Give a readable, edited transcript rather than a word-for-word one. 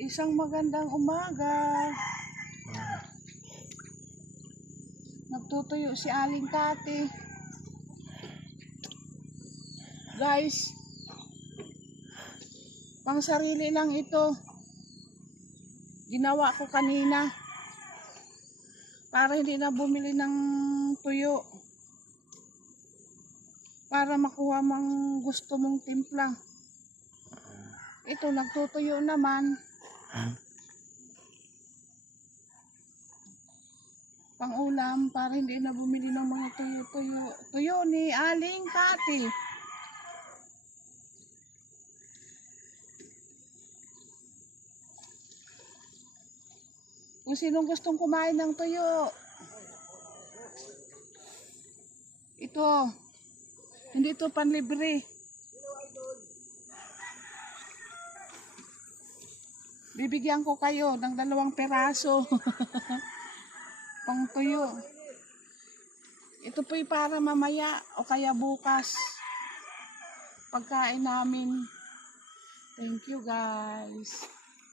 Isang magandang umaga. Nagtutuyo si Aling Kati. Guys, pang sarili lang ito. Ginawa ko kanina para hindi na bumili ng tuyo. Para makuha mang gusto mong timpla. Ito, nagtutuyo naman. Pang ulam para hindi na bumili ng mga tuyo-tuyo. Tuyo ni Aling Kati. Kung sinong gustong kumain ng tuyo. Ito. Hindi ito panlibre. Bibigyan ko kayo ng 2 peraso. Pang tuyo. Ito po'y para mamaya o kaya bukas. Pagkain namin. Thank you guys.